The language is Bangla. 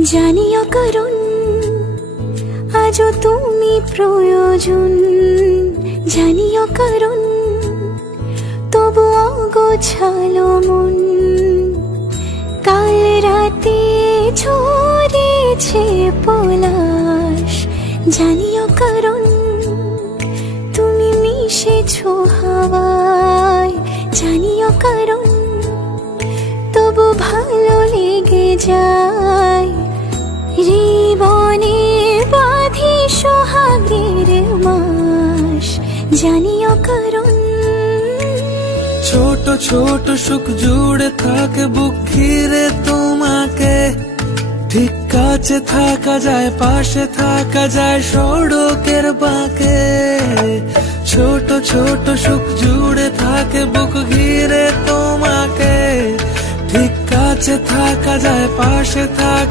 জানিও কারণ, আজও তুমি প্রয়োজন। জানিও কারণ, তবু অগোছালো মন। কাল রাতে ছড়িয়েছে পলাশ, জানিও কারণ, তুমি মিশেছো হাওয়ায়। জানিও কারণ জানিও কারণ। ছোট ছোট সুখ জুড়ে থাকে বুক ঘিরে তোমাকে। ঠিক কাছে থাকা যায়, পাশে থাকা যায় সড়কের বাঁকে। ছোট ছোট সুখ জুড়ে থাকে বুক ঘিরে তোমাকে। ঠিক কাছে থাকা যায়, পাশে থাকা